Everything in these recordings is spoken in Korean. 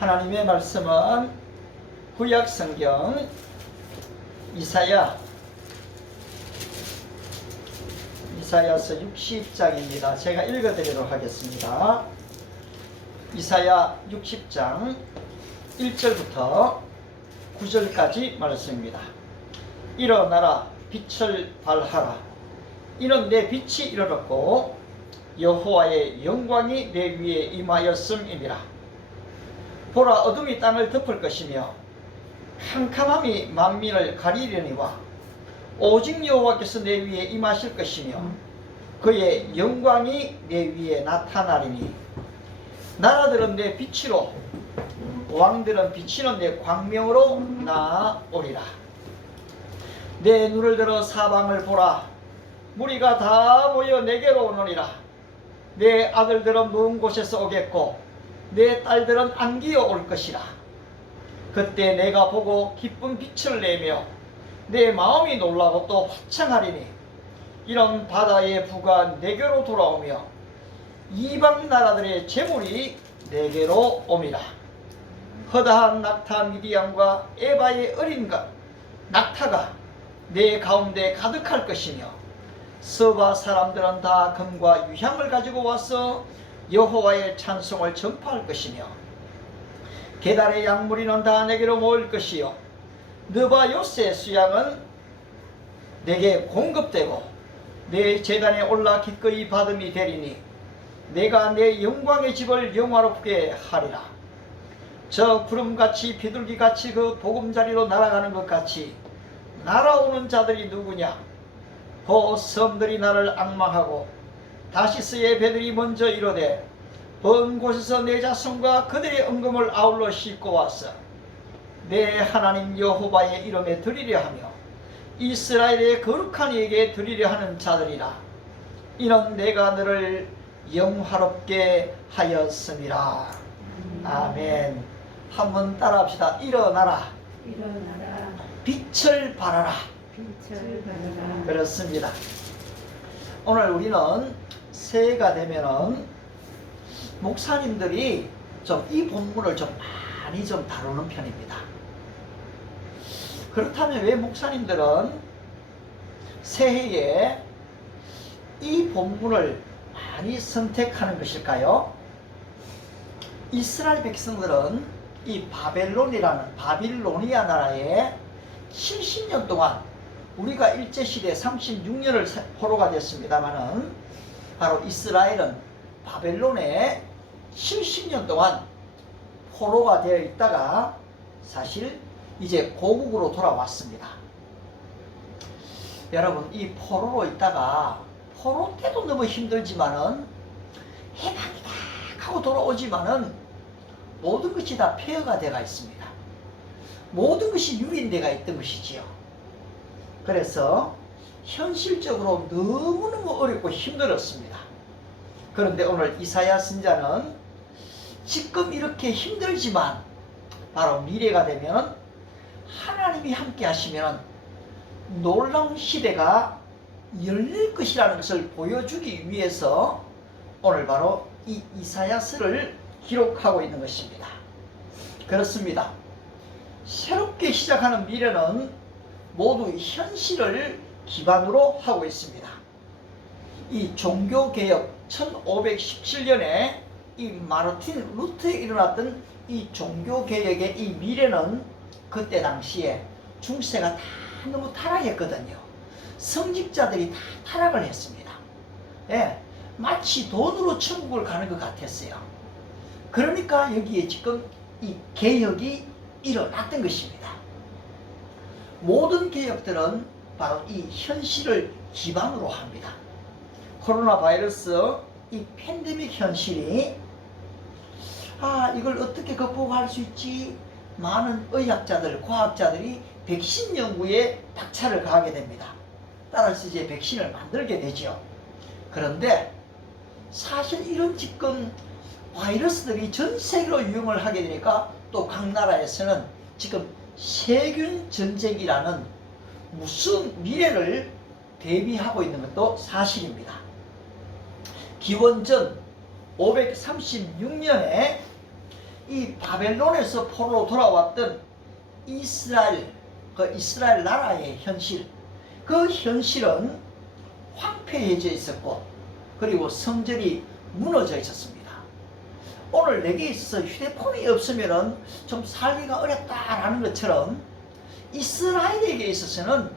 하나님의 말씀은 구약 성경 이사야서 60장입니다. 제가 읽어드리도록 하겠습니다. 이사야 60장 1절부터 9절까지 말씀입니다. 일어나라, 빛을 발하라. 이는 내 빛이 이르렀고 여호와의 영광이 내 위에 임하였음이니라. 보라, 어둠이 땅을 덮을 것이며 캄캄함이 만민을 가리려니와 오직 여호와께서 내 위에 임하실 것이며 그의 영광이 내 위에 나타나리니 나라들은 내 빛으로 왕들은 비치는 내 광명으로 나오리라. 내 눈을 들어 사방을 보라. 무리가 다 모여 내게로 오느니라. 내 아들들은 먼 곳에서 오겠고 내 딸들은 안기어 올 것이라. 그때 내가 보고 기쁜 빛을 내며 내 마음이 놀라고 또 화창하리니 이런 바다의 부가 내게로 돌아오며 이방 나라들의 재물이 내게로 옴이라. 허다한 낙타 미디안과 에바의 어린 낙타가 내 가운데 가득할 것이며 서바 사람들은 다 금과 유향을 가지고 와서 여호와의 찬송을 전파할 것이며 게달의 양무리는 다 내게로 모일 것이요 느바 요새 수양은 내게 공급되고 내 제단에 올라 기꺼이 받음이 되리니 내가 내 영광의 집을 영화롭게 하리라. 저 구름같이 비둘기같이 그 보금자리로 날아가는 것 같이 날아오는 자들이 누구냐? 그 섬들이 나를 앙망하고 다시스의 배들이 먼저 이르되 먼 곳에서 내 자손과 그들의 은금을 아울러 싣고 왔어 내 하나님 여호와의 이름에 드리려 하며 이스라엘의 거룩한 이에게 드리려 하는 자들이라. 이는 내가 너를 영화롭게 하였음이라. 아멘. 한번 따라합시다. 일어나라. 일어나라. 빛을 발하라. 빛을 발하라. 그렇습니다. 오늘 우리는 새해가 되면은 목사님들이 좀 이 본문을 좀 많이 좀 다루는 편입니다. 그렇다면 왜 목사님들은 새해에 이 본문을 많이 선택하는 것일까요? 이스라엘 백성들은 이 바빌로니아 나라에 70년 동안 우리가 일제시대 36년을 포로가 됐습니다마는 바로 이스라엘은 바벨론에 70년 동안 포로가 되어 있다가 사실 이제 고국으로 돌아왔습니다. 여러분, 이 포로로 있다가 포로 때도 너무 힘들지만은 해방이다 하고 돌아오지만은 모든 것이 다 폐허가 되어 있습니다. 모든 것이 유린되어 있던 것이지요. 그래서 현실적으로 너무너무 어렵고 힘들었습니다. 그런데 오늘 이사야 선자는 지금 이렇게 힘들지만 바로 미래가 되면 하나님이 함께 하시면 놀라운 시대가 열릴 것이라는 것을 보여주기 위해서 오늘 바로 이 이사야서를 기록하고 있는 것입니다. 그렇습니다. 새롭게 시작하는 미래는 모두 현실을 기반으로 하고 있습니다. 이 종교개혁 1517년에 이 마르틴 루터에 일어났던 이 종교개혁의 이 미래는 그때 당시에 중세가 다 너무 타락했거든요. 성직자들이 다 타락을 했습니다. 예, 마치 돈으로 천국을 가는 것 같았어요. 그러니까 여기에 지금 이 개혁이 일어났던 것입니다. 모든 개혁들은 바로 이 현실을 기반으로 합니다. 코로나 바이러스 이 팬데믹 현실이 이걸 어떻게 극복할 수 있지? 많은 의학자들, 과학자들이 백신 연구에 박차를 가하게 됩니다. 따라서 이제 백신을 만들게 되죠. 그런데 사실 이런 지금 바이러스들이 전 세계로 유행을 하게 되니까 또 각 나라에서는 지금 세균 전쟁이라는 무슨 미래를 대비하고 있는 것도 사실입니다. 기원전 536년에 이 바벨론에서 포로로 돌아왔던 이스라엘, 그 이스라엘 나라의 현실, 그 현실은 황폐해져 있었고 그리고 성전이 무너져 있었습니다. 오늘 내게 있어서 휴대폰이 없으면 좀 살기가 어렵다라는 것처럼 이스라엘에게 있어서는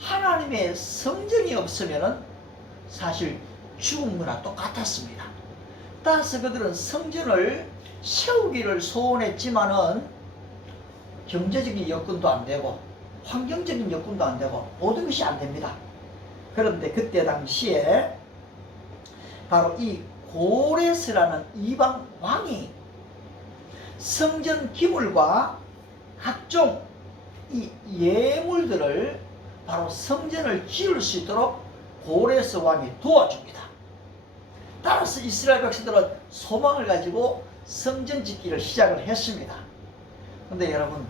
하나님의 성전이 없으면 사실 죽은 거나 똑같았습니다. 따라서 그들은 성전을 세우기를 소원했지만은 경제적인 여건도 안 되고 환경적인 여건도 안 되고 모든 것이 안 됩니다. 그런데 그때 당시에 바로 이 고레스라는 이방 왕이 성전 기물과 각종 이 예물들을 바로 성전을 지을 수 있도록 고레스 왕이 도와줍니다. 따라서 이스라엘 백성들은 소망을 가지고 성전 짓기를 시작을 했습니다. 그런데 여러분,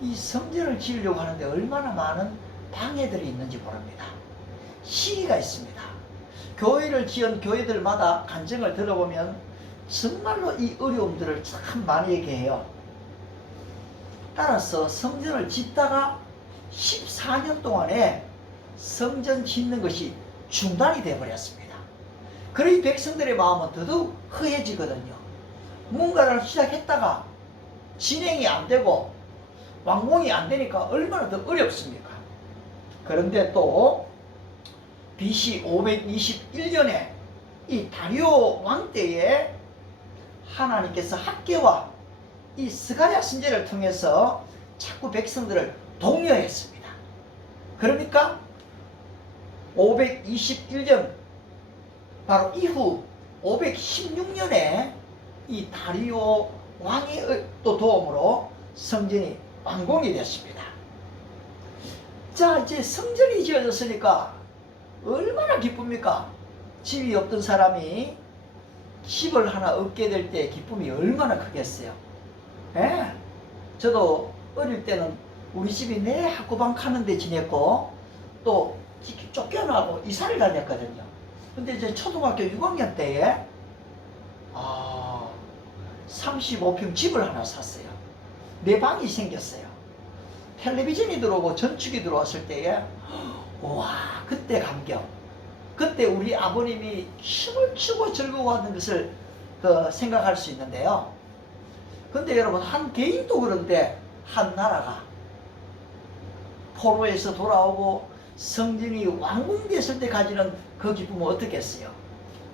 이 성전을 지으려고 하는데 얼마나 많은 방해들이 있는지 모릅니다. 시기가 있습니다. 교회를 지은 교회들마다 간증을 들어보면 정말로 이 어려움들을 참 많이 얘기해요. 따라서 성전을 짓다가 14년 동안에 성전 짓는 것이 중단이 되어버렸습니다. 그러니 백성들의 마음은 더더욱 허해지거든요. 뭔가를 시작했다가 진행이 안 되고 완공이 안 되니까 얼마나 더 어렵습니까? 그런데 또 BC 521년에 이 다리오 왕 때에 하나님께서 학개와 이 스가랴 선지자를 통해서 자꾸 백성들을 독려했습니다. 그러니까 521년 바로 이후 516년에 이 다리오 왕의 또 도움으로 성전이 완공이 됐습니다. 자, 이제 성전이 지어졌으니까 얼마나 기쁩니까? 집이 없던 사람이 집을 하나 얻게 될 때 기쁨이 얼마나 크겠어요. 예? 저도 어릴 때는 우리 집이 내 학구방 가는 데 지냈고 또 쫓겨나고 이사를 다녔거든요. 근데 이제 초등학교 6학년 때에 35평 집을 하나 샀어요. 내 방이 생겼어요. 텔레비전이 들어오고 전축이 들어왔을 때에 와, 그때 감격. 그때 우리 아버님이 춤을 추고 즐거워하는 것을 생각할 수 있는데요. 근데 여러분, 한 개인도 그런데 한 나라가 포로에서 돌아오고 성전이 완공됐을 때 가지는 그 기쁨은 어떻겠어요?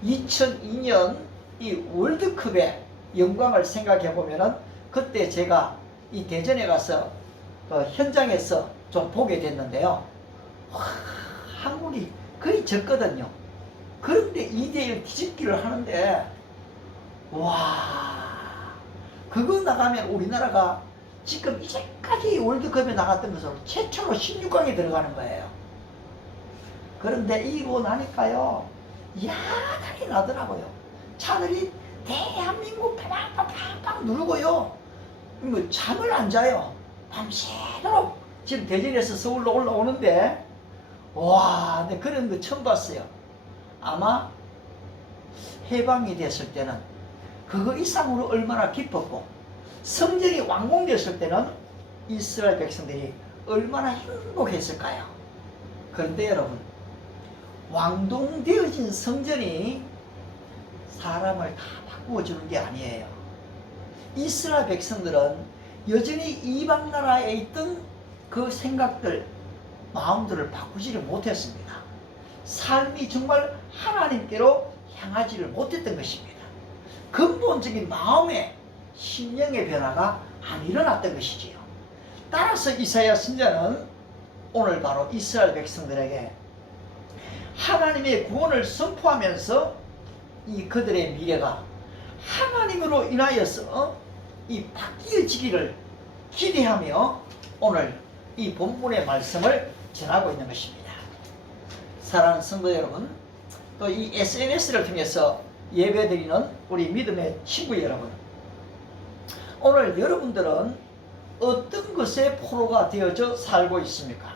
2002년 이 월드컵의 영광을 생각해 보면은 그때 제가 이 대전에 가서 현장에서 좀 보게 됐는데요. 와, 한국이 거의 졌거든요. 그런데 2대1 뒤집기를 하는데 와, 그거 나가면 우리나라가 지금 이제까지 월드컵에 나갔던 것으로 최초로 16강에 들어가는 거예요. 그런데 이거 나니까요, 야단이 나더라고요. 차들이 대한민국 팡팡팡팡 누르고요. 잠을 안 자요. 밤새도록 지금 대전에서 서울로 올라오는데 와, 근데 그런 거 처음 봤어요. 아마 해방이 됐을 때는 그거 이상으로 얼마나 기뻤고 성전이 완공됐을 때는 이스라엘 백성들이 얼마나 행복했을까요? 그런데 여러분, 완공되어진 성전이 사람을 다 바꾸어주는 게 아니에요. 이스라엘 백성들은 여전히 이방 나라에 있던 그 생각들, 마음들을 바꾸지를 못했습니다. 삶이 정말 하나님께로 향하지를 못했던 것입니다. 근본적인 마음의 심령의 변화가 안 일어났던 것이지요. 따라서 이사야 선지자는 오늘 바로 이스라엘 백성들에게 하나님의 구원을 선포하면서 이 그들의 미래가 하나님으로 인하여서 이 바뀌어지기를 기대하며 오늘 이 본문의 말씀을 전하고 있는 것입니다. 사랑하는 성도 여러분, 또 이 SNS를 통해서 예배드리는 우리 믿음의 친구 여러분, 오늘 여러분들은 어떤 것에 포로가 되어져 살고 있습니까?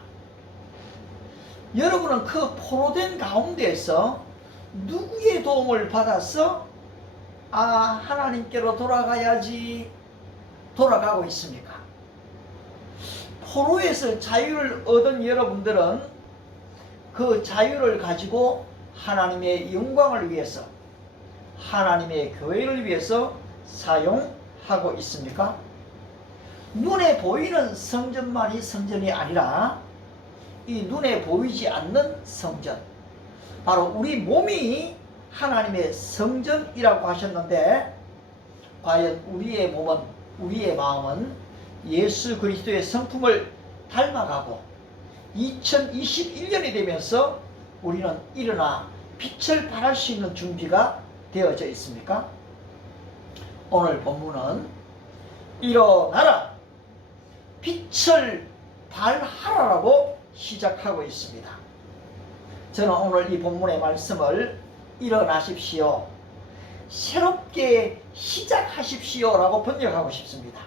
여러분은 그 포로된 가운데에서 누구의 도움을 받아서 하나님께로 돌아가야지 돌아가고 있습니까? 포로에서 자유를 얻은 여러분들은 그 자유를 가지고 하나님의 영광을 위해서, 하나님의 교회를 위해서 사용하고 있습니까? 눈에 보이는 성전만이 성전이 아니라 이 눈에 보이지 않는 성전, 바로 우리 몸이 하나님의 성전이라고 하셨는데, 과연 우리의 몸은, 우리의 마음은 예수 그리스도의 성품을 닮아가고 2021년이 되면서 우리는 일어나 빛을 발할 수 있는 준비가 되어져 있습니까? 오늘 본문은 일어나라 빛을 발하라라고 시작하고 있습니다. 저는 오늘 이 본문의 말씀을 일어나십시오, 새롭게 시작하십시오 라고 번역하고 싶습니다.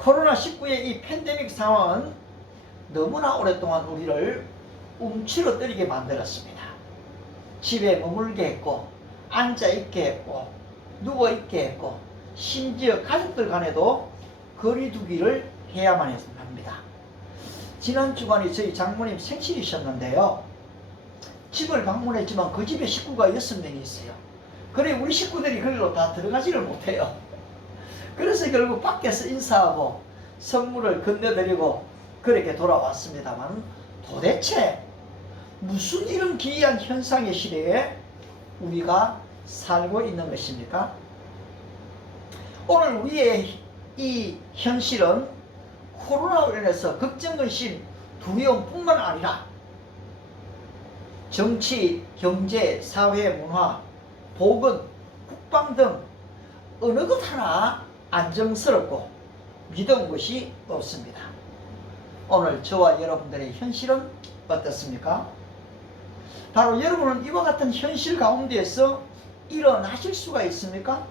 코로나19의 이 팬데믹 상황은 너무나 오랫동안 우리를 움츠러뜨리게 만들었습니다. 집에 머물게 했고, 앉아있게 했고, 누워있게 했고, 심지어 가족들 간에도 거리두기를 해야만 합니다. 지난 주간에 저희 장모님 생신이셨는데요, 집을 방문했지만 그 집에 식구가 6명이 있어요. 그래 우리 식구들이 그리로 다 들어가지를 못해요. 그래서 결국 밖에서 인사하고 선물을 건네드리고 그렇게 돌아왔습니다만, 도대체 무슨 이런 기이한 현상의 시대에 우리가 살고 있는 것입니까? 오늘 우리의 이 현실은 코로나로 인해서 걱정, 근심, 두려움뿐만 아니라 정치, 경제, 사회, 문화, 보건, 국방 등 어느 것 하나 안정스럽고 믿은 것이 없습니다. 오늘 저와 여러분들의 현실은 어떻습니까? 바로 여러분은 이와 같은 현실 가운데에서 일어나실 수가 있습니까?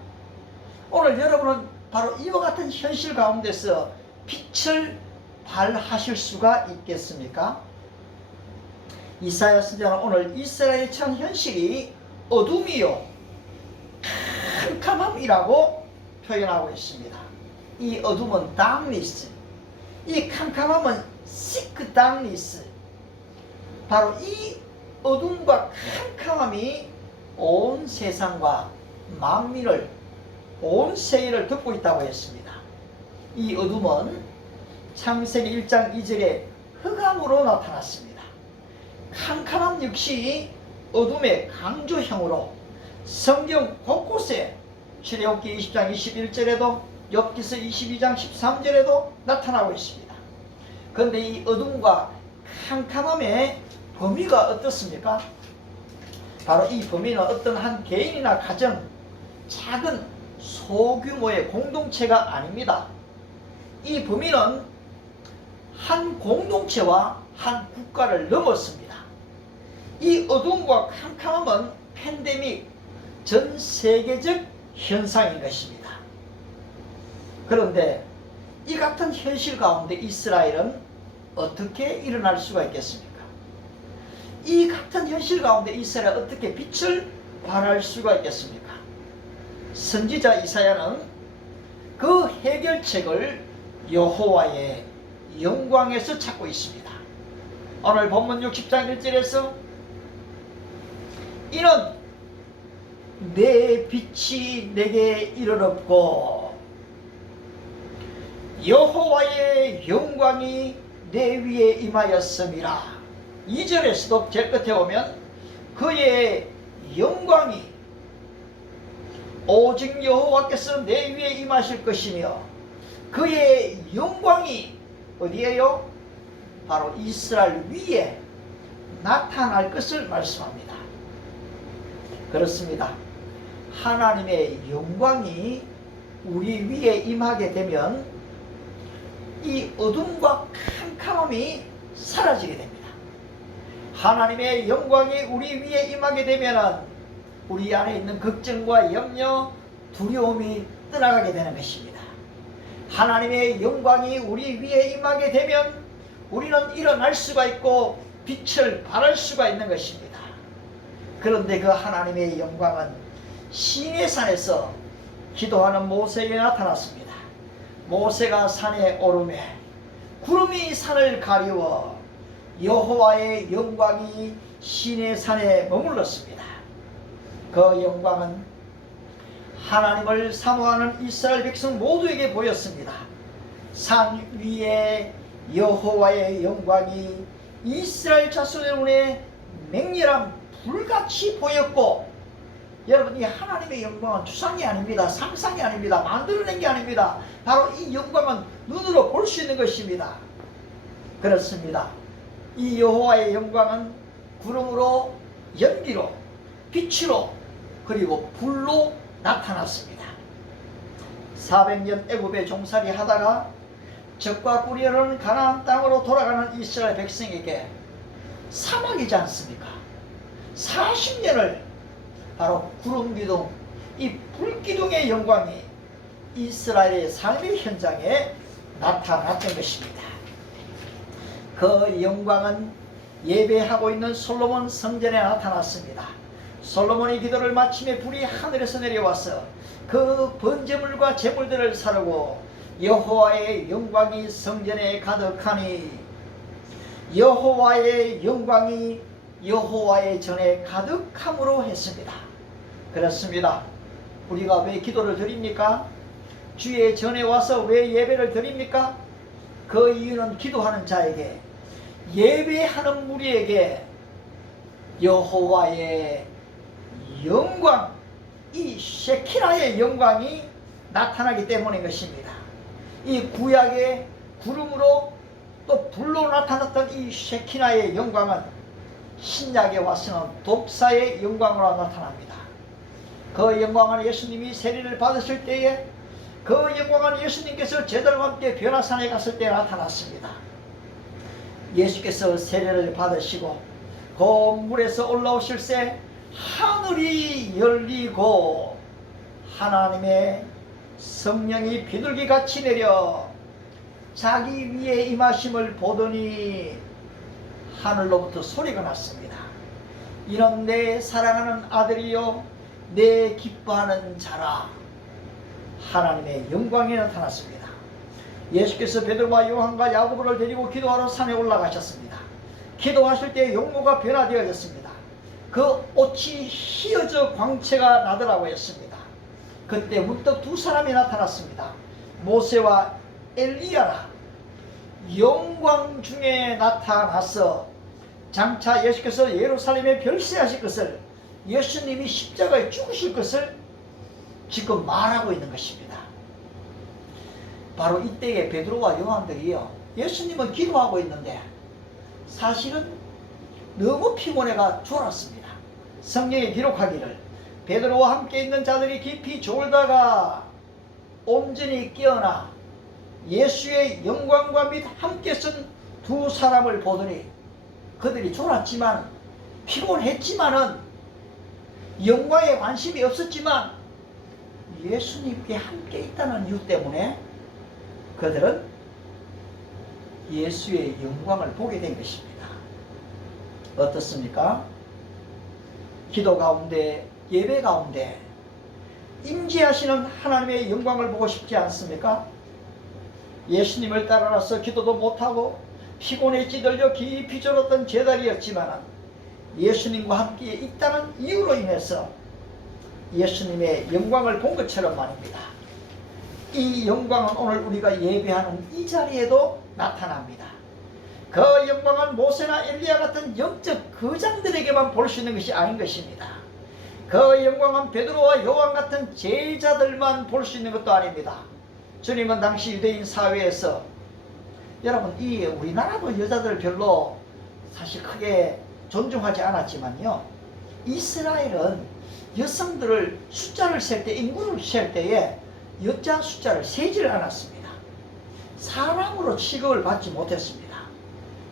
오늘 여러분은 바로 이와 같은 현실 가운데서 빛을 발하실 수가 있겠습니까? 이사야 선지자는 오늘 이스라엘의 처한 현실이 어둠이요 캄캄함이라고 표현하고 있습니다. 이 어둠은 darkness, 이 캄캄함은 thick darkness, 바로 이 어둠과 캄캄함이 온 세상과 만민을, 온 세계를 덮고 있다고 했습니다. 이 어둠은 창세기 1장 2절에 흑암으로 나타났습니다. 캄캄함 역시 어둠의 강조형으로 성경 곳곳에 출애굽기 20장 21절에도 욥기서 22장 13절에도 나타나고 있습니다. 그런데 이 어둠과 캄캄함의 범위가 어떻습니까? 바로 이 범위는 어떤 한 개인이나 가정, 작은 소규모의 공동체가 아닙니다. 이 범위는 한 공동체와 한 국가를 넘었습니다. 이 어둠과 캄캄함은 팬데믹, 전 세계적 현상인 것입니다. 그런데 이 같은 현실 가운데 이스라엘은 어떻게 일어날 수가 있겠습니까? 이 같은 현실 가운데 이스라엘은 어떻게 빛을 발할 수가 있겠습니까? 선지자 이사야는 그 해결책을 여호와의 영광에서 찾고 있습니다. 오늘 본문 60장 1절에서 이는 내 빛이 내게 이르렀고 여호와의 영광이 내 위에 임하였음이라. 2절에서도 제일 끝에 오면 그의 영광이 오직 여호와께서 내 위에 임하실 것이며 그의 영광이 어디에요? 바로 이스라엘 위에 나타날 것을 말씀합니다. 그렇습니다. 하나님의 영광이 우리 위에 임하게 되면 이 어둠과 캄캄함이 사라지게 됩니다. 하나님의 영광이 우리 위에 임하게 되면 우리 안에 있는 걱정과 염려, 두려움이 떠나가게 되는 것입니다. 하나님의 영광이 우리 위에 임하게 되면 우리는 일어날 수가 있고 빛을 발할 수가 있는 것입니다. 그런데 그 하나님의 영광은 시내산에서 기도하는 모세에게 나타났습니다. 모세가 산에 오르매 구름이 산을 가리워 여호와의 영광이 시내산에 머물렀습니다. 그 영광은 하나님을 사모하는 이스라엘 백성 모두에게 보였습니다. 산 위에 여호와의 영광이 이스라엘 자손의 눈에 맹렬한 불같이 보였고, 여러분, 이 하나님의 영광은 추상이 아닙니다. 상상이 아닙니다. 만들어낸 게 아닙니다. 바로 이 영광은 눈으로 볼 수 있는 것입니다. 그렇습니다. 이 여호와의 영광은 구름으로, 연기로, 빛으로, 그리고 불로 나타났습니다. 400년 애굽에 종살이 하다가 적과 꿀이 흐르는 가나안 땅으로 돌아가는 이스라엘 백성에게 사막이지 않습니까? 40년을 바로 구름기둥, 이 불기둥의 영광이 이스라엘의 삶의 현장에 나타났던 것입니다. 그 영광은 예배하고 있는 솔로몬 성전에 나타났습니다. 솔로몬이 기도를 마치며 불이 하늘에서 내려와서 그 번제물과 제물들을 사르고 여호와의 영광이 성전에 가득하니, 여호와의 영광이 여호와의 전에 가득함으로 했습니다. 그렇습니다. 우리가 왜 기도를 드립니까? 주의 전에 와서 왜 예배를 드립니까? 그 이유는 기도하는 자에게, 예배하는 무리에게 여호와의 영광, 이 셰키나의 영광이 나타나기 때문인 것입니다. 이 구약의 구름으로 또 불로 나타났던 이 셰키나의 영광은 신약에 와서는 독사의 영광으로 나타납니다. 그 영광은 예수님이 세례를 받으실 때에, 그 영광은 예수님께서 제자들과 함께 변화산에 갔을 때 나타났습니다. 예수께서 세례를 받으시고 그 물에서 올라오실 때 하늘이 열리고 하나님의 성령이 비둘기같이 내려 자기 위에 임하심을 보더니 하늘로부터 소리가 났습니다. 이는 내 사랑하는 아들이요 내 기뻐하는 자라. 하나님의 영광이 나타났습니다. 예수께서 베드로와 요한과 야고보를 데리고 기도하러 산에 올라가셨습니다. 기도하실 때 용모가 변화되어졌습니다. 그 옷이 휘어져 광채가 나더라고 했습니다. 그때 문득 두 사람이 나타났습니다. 모세와 엘리야라. 영광 중에 나타나서 장차 예수께서 예루살렘에 별세하실 것을, 예수님이 십자가에 죽으실 것을 지금 말하고 있는 것입니다. 바로 이때에 베드로와 요한들이요, 예수님은 기도하고 있는데 사실은 너무 피곤해가 졸았습니다. 성경에 기록하기를 베드로와 함께 있는 자들이 깊이 졸다가 온전히 깨어나 예수의 영광과 및 함께 쓴 두 사람을 보더니, 그들이 졸았지만 피곤했지만은 영광에 관심이 없었지만 예수님께 함께 있다는 이유 때문에 그들은 예수의 영광을 보게 된 것입니다. 어떻습니까? 기도 가운데, 예배 가운데 임재하시는 하나님의 영광을 보고 싶지 않습니까? 예수님을 따라서 기도도 못하고 피곤에 찌들려 깊이 졸았던 제자리였지만 예수님과 함께 있다는 이유로 인해서 예수님의 영광을 본 것처럼 말입니다. 이 영광은 오늘 우리가 예배하는 이 자리에도 나타납니다. 그 영광은 모세나 엘리야 같은 영적 거장들에게만 볼 수 있는 것이 아닌 것입니다. 그 영광은 베드로와 요한 같은 제자들만 볼 수 있는 것도 아닙니다. 주님은 당시 유대인 사회에서, 여러분, 이 우리나라도 여자들 별로 사실 크게 존중하지 않았지만요, 이스라엘은 여성들을 숫자를 셀 때, 인구를 셀 때에 여자 숫자를 세지를 않았습니다. 사람으로 취급을 받지 못했습니다.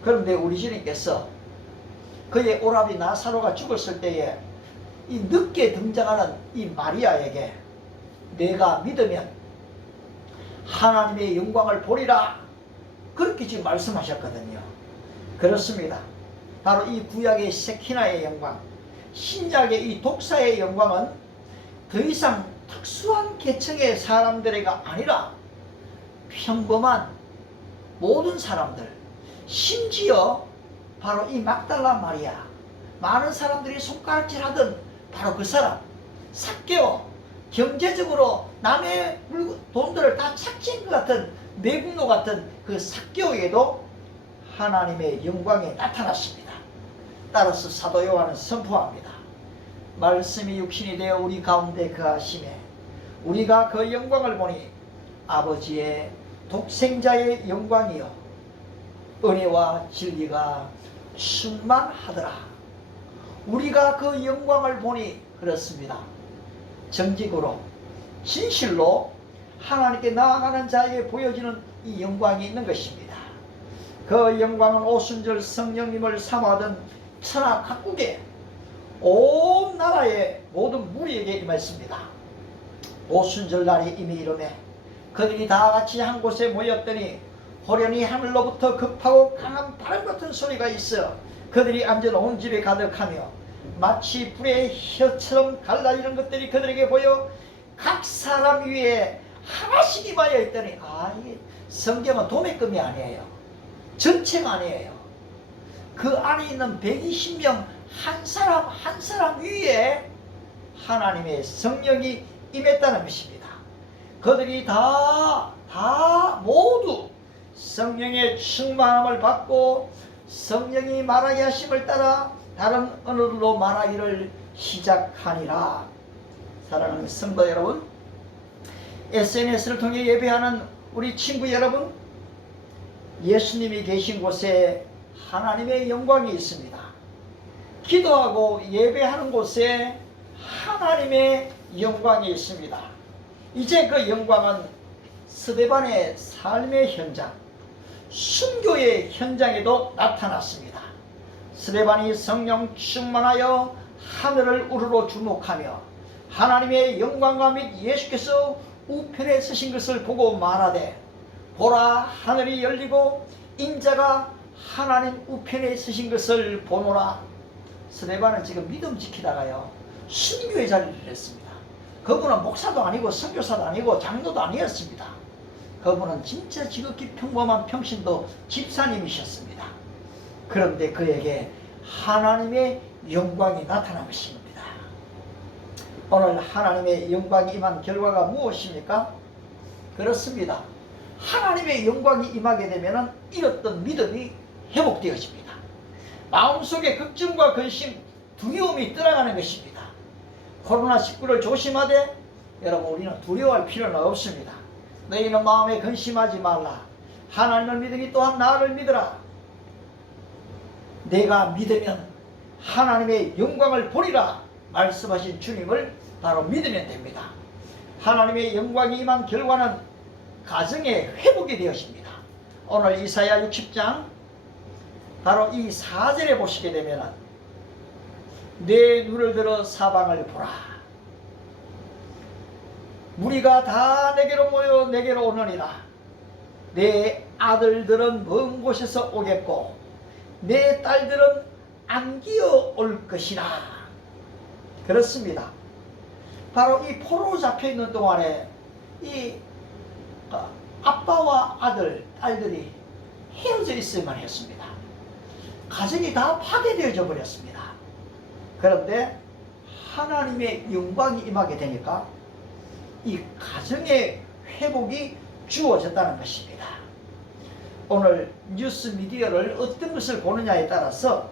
그런데 우리 주님께서 그의 오라비 나사로가 죽었을 때에 이 늦게 등장하는 이 마리아에게 내가 믿으면 하나님의 영광을 보리라, 그렇게 지금 말씀하셨거든요. 그렇습니다. 바로 이 구약의 세키나의 영광, 신약의 이 독사의 영광은 더 이상 특수한 계층의 사람들이가 아니라 평범한 모든 사람들, 심지어 바로 이 막달라 마리아, 많은 사람들이 손가락질하던 바로 그 사람 삭개오, 경제적으로 남의 돈들을 다 착취한 것 같은 매국노 같은 그 삭개오에도 하나님의 영광이 나타났습니다. 따라서 사도 요한은 선포합니다. 말씀이 육신이 되어 우리 가운데 거하심에 우리가 그 영광을 보니 아버지의 독생자의 영광이요 은혜와 진리가 충만하더라. 우리가 그 영광을 보니 그렇습니다. 정직으로 진실로 하나님께 나아가는 자에게 보여지는 이 영광이 있는 것입니다. 그 영광은 오순절 성령님을 사모하던 천하 각국에 온 나라의 모든 무리에게 임했습니다. 오순절 날이 이미 이르매 그들이 다 같이 한 곳에 모였더니 호련히 하늘로부터 급하고 강한 바람 같은 소리가 있어 그들이 앉은 온 집에 가득하며 마치 불의 혀처럼 갈라지는 것들이 그들에게 보여 각 사람 위에 하나씩 임하여 있더니 이게 성경은 도매금이 아니에요. 전체가 아니에요. 그 안에 있는 120명 한 사람 한 사람 위에 하나님의 성령이 임했다는 것입니다. 그들이 다 모두 성령의 충만함을 받고 성령이 말하게 하심을 따라 다른 언어로 말하기를 시작하니라. 사랑하는 성도 여러분, SNS를 통해 예배하는 우리 친구 여러분, 예수님이 계신 곳에 하나님의 영광이 있습니다. 기도하고 예배하는 곳에 하나님의 영광이 있습니다. 이제 그 영광은 스데반의 삶의 현장, 순교의 현장에도 나타났습니다. 스데반이 성령 충만하여 하늘을 우러러 주목하며 하나님의 영광과 및 예수께서 우편에 서신 것을 보고 말하되 보라 하늘이 열리고 인자가 하나님 우편에 서신 것을 보노라. 스데반은 지금 믿음 지키다가요 순교의 자리를 했습니다. 그분은 목사도 아니고 선교사도 아니고 장로도 아니었습니다. 그분은 진짜 지극히 평범한 평신도 집사님이셨습니다. 그런데 그에게 하나님의 영광이 나타난 것입니다. 오늘 하나님의 영광이 임한 결과가 무엇입니까? 그렇습니다. 하나님의 영광이 임하게 되면 잃었던 믿음이 회복되어집니다. 마음속에 걱정과 근심, 두려움이 떠나가는 것입니다. 코로나19를 조심하되 여러분 우리는 두려워할 필요는 없습니다. 너희는 마음에 근심하지 말라. 하나님을 믿으니 또한 나를 믿으라. 내가 믿으면 하나님의 영광을 보리라 말씀하신 주님을 바로 믿으면 됩니다. 하나님의 영광이 임한 결과는 가정의 회복이 되어집니다. 오늘 이사야 60장 바로 이 4절에 보시게 되면 내 눈을 들어 사방을 보라. 무리가 다 내게로 모여 내게로 오느니라. 내 아들들은 먼 곳에서 오겠고 내 딸들은 안기어 올 것이라. 그렇습니다. 바로 이 포로로 잡혀 있는 동안에 이 아빠와 아들, 딸들이 헤어져 있을만 했습니다. 가정이 다 파괴되어져 버렸습니다. 그런데 하나님의 영광이 임하게 되니까 이 가정의 회복이 주어졌다는 것입니다. 오늘 뉴스 미디어를 어떤 것을 보느냐에 따라서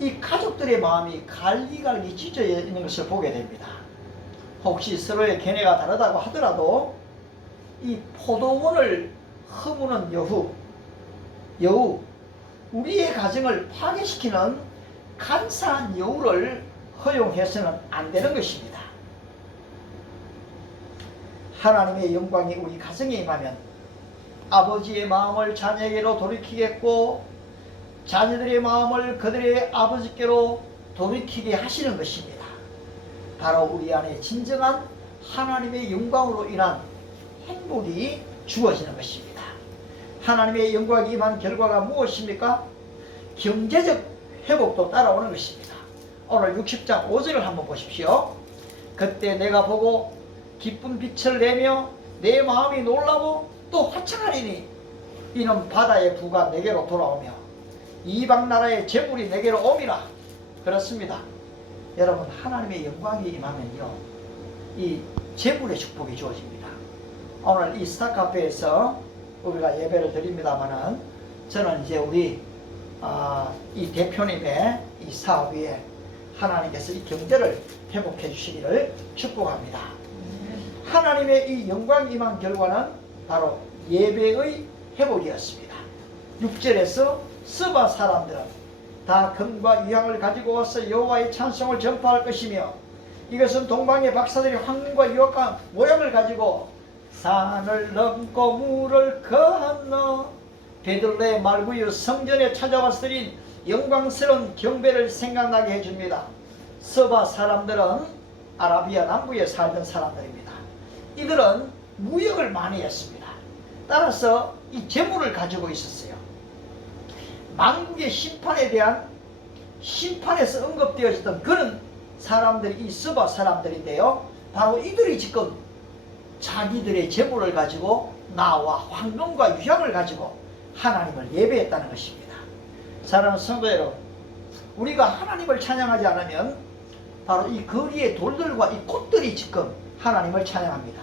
이 가족들의 마음이 갈기갈기 찢어져 있는 것을 보게 됩니다. 혹시 서로의 견해가 다르다고 하더라도 이 포도원을 허무는 여우, 우리의 가정을 파괴시키는 간사한 여우를 허용해서는 안 되는 것입니다. 하나님의 영광이 우리 가정에 임하면 아버지의 마음을 자녀에게로 돌이키겠고 자녀들의 마음을 그들의 아버지께로 돌이키게 하시는 것입니다. 바로 우리 안에 진정한 하나님의 영광으로 인한 행복이 주어지는 것입니다. 하나님의 영광이 임한 결과가 무엇입니까? 경제적 회복도 따라오는 것입니다. 오늘 60장 5절을 한번 보십시오. 그때 내가 보고 기쁜 빛을 내며 내 마음이 놀라고 또 화창하리니 이는 바다의 부가 내게로 돌아오며 이방 나라의 재물이 내게로 옴이라. 그렇습니다. 여러분, 하나님의 영광이 임하면요, 이 재물의 축복이 주어집니다. 오늘 이 스타카페에서 우리가 예배를 드립니다마는 저는 이제 우리 이 대표님의 이 사업 위에 하나님께서 이 경제를 회복해 주시기를 축복합니다. 하나님의 이 영광 임한 결과는 바로 예배의 회복이었습니다. 6절에서 스바 사람들은 다 금과 유향을 가지고 와서 여호와의 찬송을 전파할 것이며 이것은 동방의 박사들이 황금과 유황과 모양을 가지고 산을 넘고 물을 건너 베들레 말구유 성전에 찾아와서 드린 영광스러운 경배를 생각나게 해줍니다. 스바 사람들은 아라비아 남부에 살던 사람들입니다. 이들은 무역을 많이 했습니다. 따라서 이 재물을 가지고 있었어요. 만국의 심판에 대한 심판에서 언급되어졌던 그런 사람들이 이 스바 사람들인데요, 바로 이들이 지금 자기들의 재물을 가지고 나와 황금과 유향을 가지고 하나님을 예배했다는 것입니다. 사랑하는 성도 여러분, 우리가 하나님을 찬양하지 않으면 바로 이 거리의 돌들과 이 꽃들이 지금 하나님을 찬양합니다.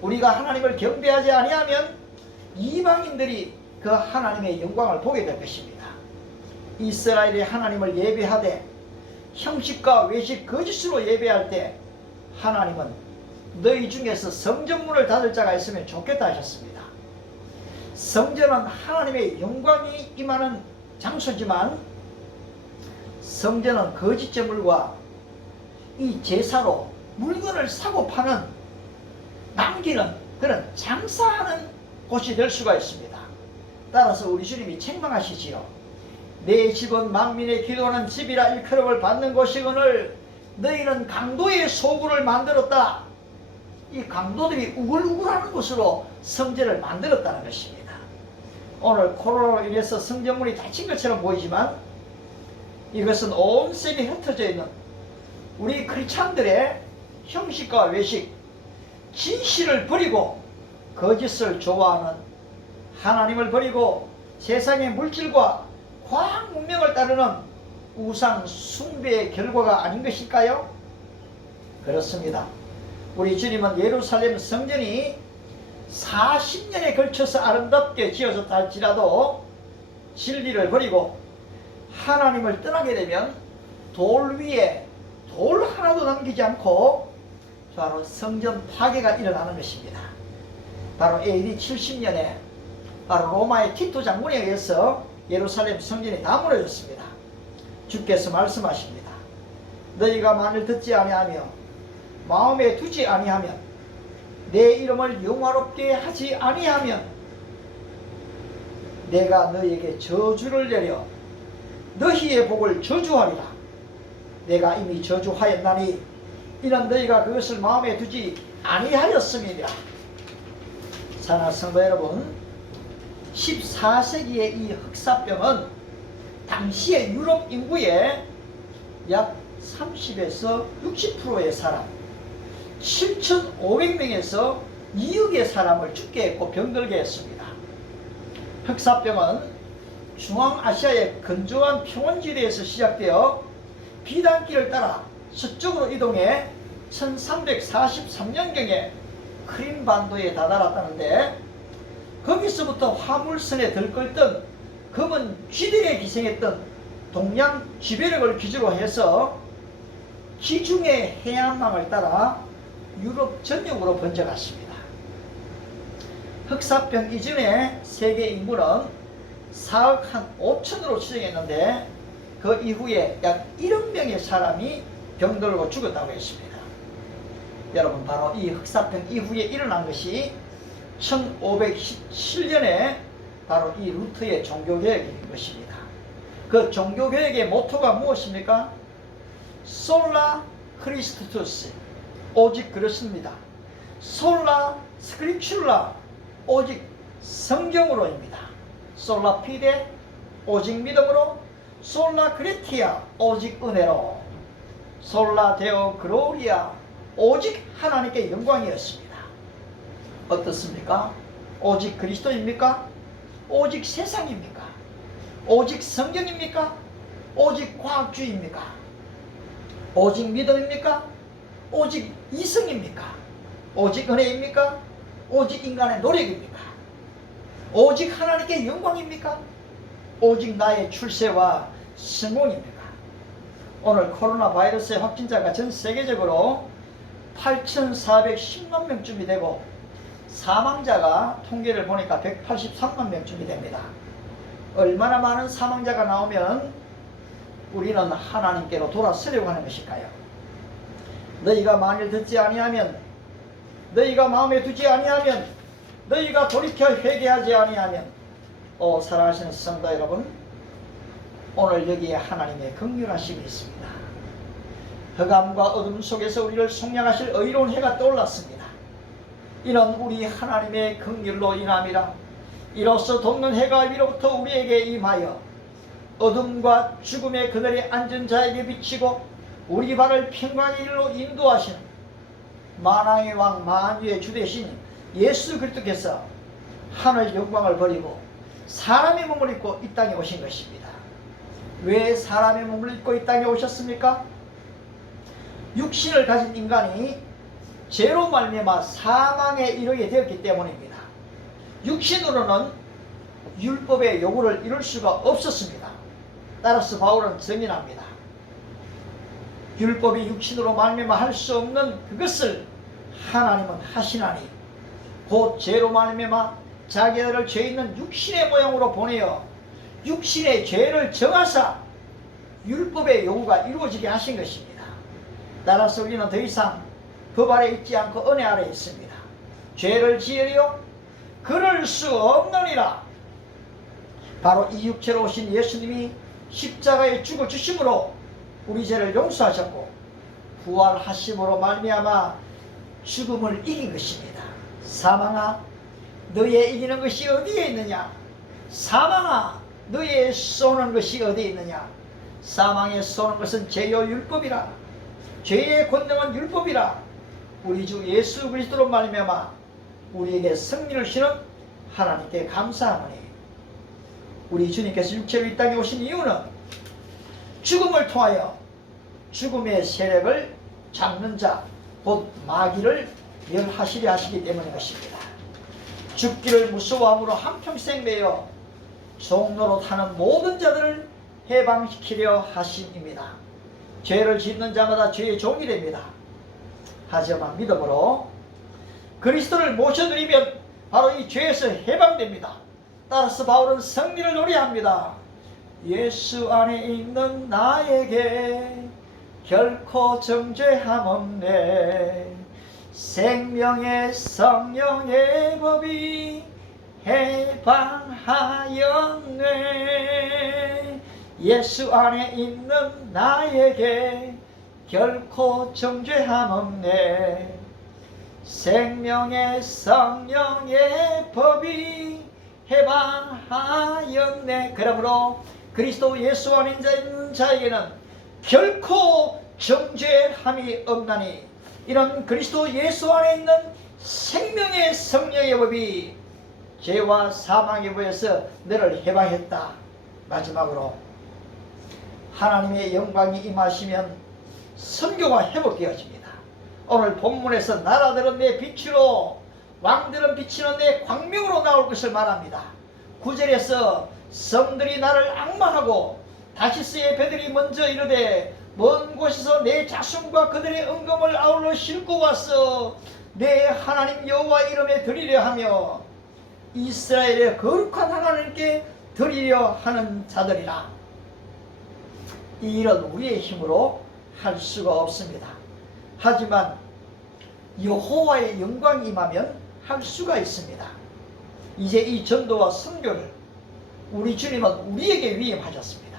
우리가 하나님을 경배하지 아니하면 이방인들이 그 하나님의 영광을 보게 될 것입니다. 이스라엘이 하나님을 예배하되 형식과 외식 거짓으로 예배할 때 하나님은 너희 중에서 성전문을 닫을 자가 있으면 좋겠다 하셨습니다. 성전은 하나님의 영광이 임하는 장소지만 성전은 거짓 제물과 이 제사로 물건을 사고 파는 남기는 그런 장사하는 곳이 될 수가 있습니다. 따라서 우리 주님이 책망하시지요. 내 집은 만민의 기도하는 집이라 일컬음을 받는 곳이거늘 너희는 강도의 소굴을 만들었다. 이 강도들이 우글우글하는 곳으로 성전을 만들었다는 것입니다. 오늘 코로나로 인해서 성전문이 닫힌 것처럼 보이지만 이것은 온 세계에 흩어져 있는 우리 크리스찬들의 형식과 외식, 진실을 버리고 거짓을 좋아하는, 하나님을 버리고 세상의 물질과 과학 문명을 따르는 우상 숭배의 결과가 아닌 것일까요? 그렇습니다. 우리 주님은 예루살렘 성전이 40년에 걸쳐서 아름답게 지어졌다 할지라도 진리를 버리고 하나님을 떠나게 되면 돌 위에 돌 하나도 남기지 않고 바로 성전 파괴가 일어나는 것입니다. 바로 AD 70년에 바로 로마의 티토 장군에 의해서 예루살렘 성전이 다 무너졌습니다. 주께서 말씀하십니다. 너희가 만일 듣지 아니하며 마음에 두지 아니하면 내 이름을 영화롭게 하지 아니하면 내가 너희에게 저주를 내려 너희의 복을 저주하리라. 내가 이미 저주하였나니 이는 너희가 그것을 마음에 두지 아니하였음이니라. 사랑하는 성도 여러분, 14세기의 이 흑사병은 당시의 유럽 인구의 약 30에서 60%의 사람, 7,500명에서 2억의 사람을 죽게 했고 병들게 했습니다. 흑사병은 중앙아시아의 건조한 평원지대에서 시작되어 비단길을 따라 서쪽으로 이동해 1343년경에 크림반도에 다다랐다는데 거기서부터 화물선에 들끓던 검은 쥐들에 기생했던 동양 지배력을 기주로 해서 기중의 해안망을 따라 유럽 전역으로 번져갔습니다. 흑사병 이전에 세계 인구는 4억 한 5천으로 추정했는데 그 이후에 약 1억 명의 사람이 병들고 죽었다고 했습니다. 여러분, 바로 이 흑사병 이후에 일어난 것이 1517년에 바로 이 루터의 종교개혁인 것입니다. 그 종교개혁의 모토가 무엇입니까? 솔라 크리스투스, 오직 그렇습니다. 솔라 스크립츄라, 오직 성경으로입니다. 솔라 피데, 오직 믿음으로, 솔라 그레티아, 오직 은혜로, 솔라 데오 글로리아, 오직 하나님께 영광이었습니다. 어떻습니까? 오직 그리스도입니까? 오직 세상입니까? 오직 성경입니까? 오직 과학주의입니까? 오직 믿음입니까? 오직 이성입니까? 오직 은혜입니까? 오직 인간의 노력입니까? 오직 하나님께 영광입니까? 오직 나의 출세와 성공입니까? 오늘 코로나 바이러스의 확진자가 전 세계적으로 8,410만 명쯤이 되고 사망자가 통계를 보니까 183만 명쯤이 됩니다. 얼마나 많은 사망자가 나오면 우리는 하나님께로 돌아서려고 하는 것일까요? 너희가 만일 듣지 아니하면, 너희가 마음에 두지 아니하면, 너희가 돌이켜 회개하지 아니하면, 사랑하시는 성도 여러분, 오늘 여기에 하나님의 긍휼하심이 있습니다. 흑암과 어둠 속에서 우리를 속량하실 의로운 해가 떠올랐습니다. 이는 우리 하나님의 긍휼로 인함이라. 이로써 돕는 해가 위로부터 우리에게 임하여 어둠과 죽음의 그늘에 앉은 자에게 비치고 우리 발을 평강의 길로 인도하시는 만왕의 왕 만유의 주 되신 예수 그리스도께서 하늘 영광을 버리고 사람의 몸을 입고 이 땅에 오신 것입니다. 왜 사람의 몸을 입고 이 땅에 오셨습니까? 육신을 가진 인간이 죄로 말미암아 사망에 이르게 되었기 때문입니다. 육신으로는 율법의 요구를 이룰 수가 없었습니다. 따라서 바울은 증인합니다. 율법이 육신으로 말미암아 할 수 없는 그것을 하나님은 하시나니 곧 죄로 말미암아 자기들을 죄 있는 육신의 모양으로 보내어 육신의 죄를 정하사 율법의 요구가 이루어지게 하신 것입니다. 따라서 우리는 더 이상 법 아래 있지 않고 은혜 아래 있습니다. 죄를 지으려 그럴 수 없느니라. 바로 이 육체로 오신 예수님이 십자가에 죽어 주심으로 우리 죄를 용서하셨고 부활하심으로 말미암아 죽음을 이긴 것입니다. 사망아, 너의 이기는 것이 어디에 있느냐? 사망아, 너의 쏘는 것이 어디에 있느냐? 사망에 쏘는 것은 죄요 율법이라. 죄의 권능은 율법이라. 우리 주 예수 그리스도로 말미암아 우리에게 승리를 주시는 하나님께 감사하노니 우리 주님께서 육체로 이 땅에 오신 이유는 죽음을 통하여 죽음의 세력을 잡는 자 곧 마귀를 멸하시려 하시기 때문인 것입니다. 죽기를 무서워함으로 한평생 매여 종로로 타는 모든 자들을 해방시키려 하심입니다. 죄를 짓는 자마다 죄의 종이 됩니다. 하지만 믿음으로 그리스도를 모셔드리면 바로 이 죄에서 해방됩니다. 따라서 바울은 승리를 노래합니다. 예수 안에 있는 나에게 결코 정죄함 없네. 생명의 성령의 법이 해방하였네. 예수 안에 있는 나에게 결코 정죄함 없네. 생명의 성령의 법이 해방하였네. 그러므로 그리스도 예수 안에 있는 자에게는 결코 정죄함이 없나니 이런 그리스도 예수 안에 있는 생명의 성령의 법이 죄와 사망의 법에서 너를 해방했다. 마지막으로 하나님의 영광이 임하시면 선교가 회복되어집니다. 오늘 본문에서 나라들은 내 빛으로 왕들은 비치는 내 광명으로 나올 것을 말합니다. 9절에서 성들이 나를 앙망하고 다시스의 배들이 먼저 이르되 먼 곳에서 내 자손과 그들의 은금을 아울러 싣고 와서 내 하나님 여호와 이름에 드리려 하며 이스라엘의 거룩한 하나님께 드리려 하는 자들이라. 이 일은 우리의 힘으로 할 수가 없습니다. 하지만 여호와의 영광이 임하면 할 수가 있습니다. 이제 이 전도와 선교를 우리 주님은 우리에게 위임하셨습니다.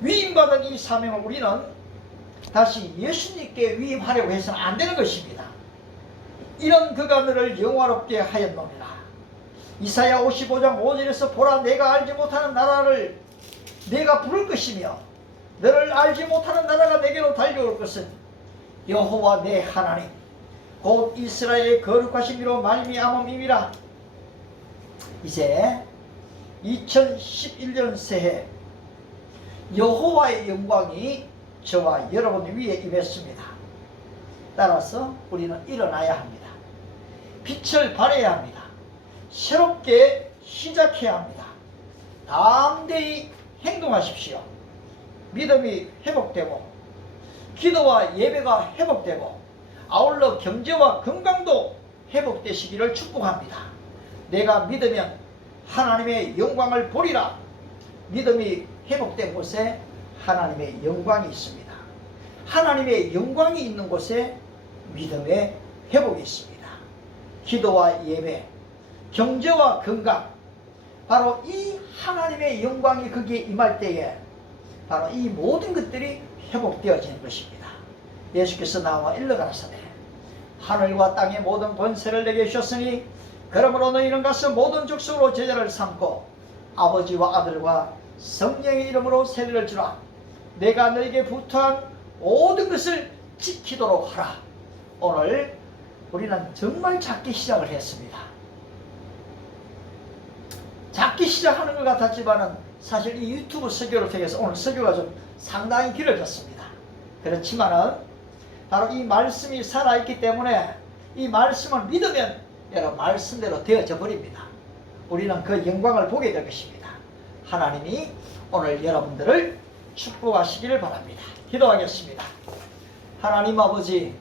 위임받은 이 사명을 우리는 다시 예수님께 위임하려고 해서는 안 되는 것입니다. 이런 그가 너를 영화롭게 하였노니라. 이사야 55장 5절에서 보라 내가 알지 못하는 나라를 내가 부를 것이며 너를 알지 못하는 나라가 내게로 달려올 것은 여호와 내 하나님 곧 이스라엘의 거룩하심이로 말미암음이니라. 이제 2011년 새해 여호와의 영광이 저와 여러분 위에 임했습니다. 따라서 우리는 일어나야 합니다. 빛을 발해야 합니다. 새롭게 시작해야 합니다. 담대히 행동하십시오. 믿음이 회복되고 기도와 예배가 회복되고 아울러 경제와 건강도 회복되시기를 축복합니다. 내가 믿으면 하나님의 영광을 보리라. 믿음이 회복된 곳에 하나님의 영광이 있습니다. 하나님의 영광이 있는 곳에 믿음의 회복이 있습니다. 기도와 예배, 경제와 건강, 바로 이 하나님의 영광이 거기에 임할 때에 바로 이 모든 것들이 회복되어지는 것입니다. 예수께서 나와 일러가라사대 하늘과 땅의 모든 권세를 내게 주셨으니 그러므로 너희는 가서 모든 족속으로 제자를 삼고 아버지와 아들과 성령의 이름으로 세례를 주라. 내가 너에게 부탁한 모든 것을 지키도록 하라. 오늘 우리는 정말 작게 시작을 했습니다. 작게 시작하는 것 같았지만은 사실 이 유튜브 설교를 통해서 오늘 설교가 좀 상당히 길어졌습니다. 그렇지만은 바로 이 말씀이 살아있기 때문에 이 말씀을 믿으면 여러분 말씀대로 되어져 버립니다. 우리는 그 영광을 보게 될 것입니다. 하나님이 오늘 여러분들을 축복하시기를 바랍니다. 기도하겠습니다. 하나님 아버지,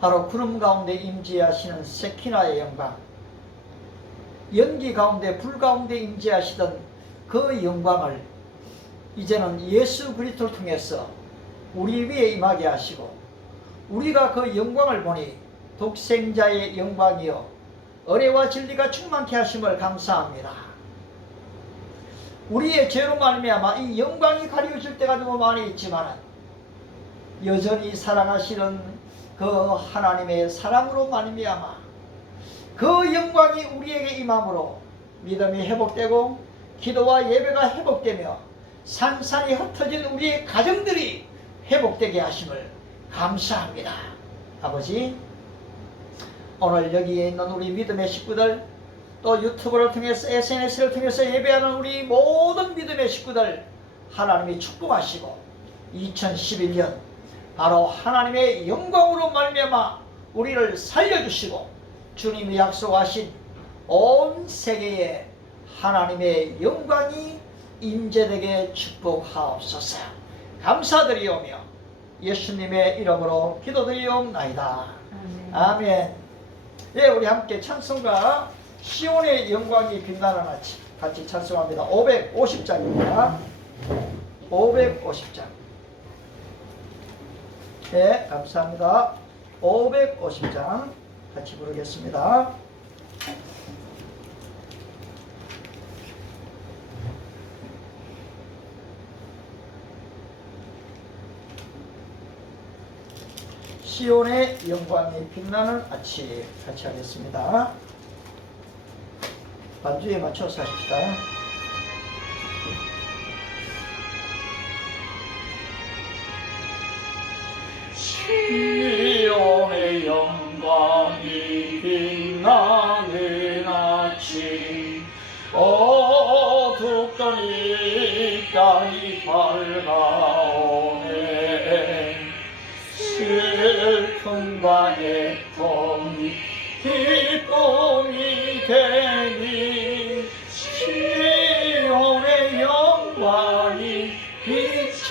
바로 구름 가운데 임재하시는 세키나의 영광, 연기 가운데 불 가운데 임재하시던 그 영광을 이제는 예수 그리스도를 통해서 우리 위에 임하게 하시고 우리가 그 영광을 보니 독생자의 영광이요 은혜와 진리가 충만케 하심을 감사합니다. 우리의 죄로 말미암아 이 영광이 가려질 때가 너무 많이 있지만 여전히 사랑하시는 그 하나님의 사랑으로 말미암아 그 영광이 우리에게 임함으로 믿음이 회복되고 기도와 예배가 회복되며 산산이 흩어진 우리의 가정들이 회복되게 하심을 감사합니다. 아버지, 오늘 여기에 있는 우리 믿음의 식구들, 또 유튜브를 통해서 SNS를 통해서 예배하는 우리 모든 믿음의 식구들 하나님이 축복하시고 2011년 바로 하나님의 영광으로 말미암아 우리를 살려주시고 주님이 약속하신 온 세계에 하나님의 영광이 임재되게 축복하옵소서. 감사드리오며 예수님의 이름으로 기도드리옵나이다. 아멘. 예, 우리 함께 찬송가 시온의 영광이 빛나는 아침 같이 찬송합니다. 550장입니다. 550장. 네, 감사합니다. 550장 같이 부르겠습니다. 시온의 영광이 빛나는 아침 같이 하겠습니다. 반주에 맞춰서 하십시다. 시온의 영광이 빛나는 아침 어둡던 이 땅이 밝아오네. 슬픔과 애통이 기쁨이 되니 시온의 영광이 비춰오네.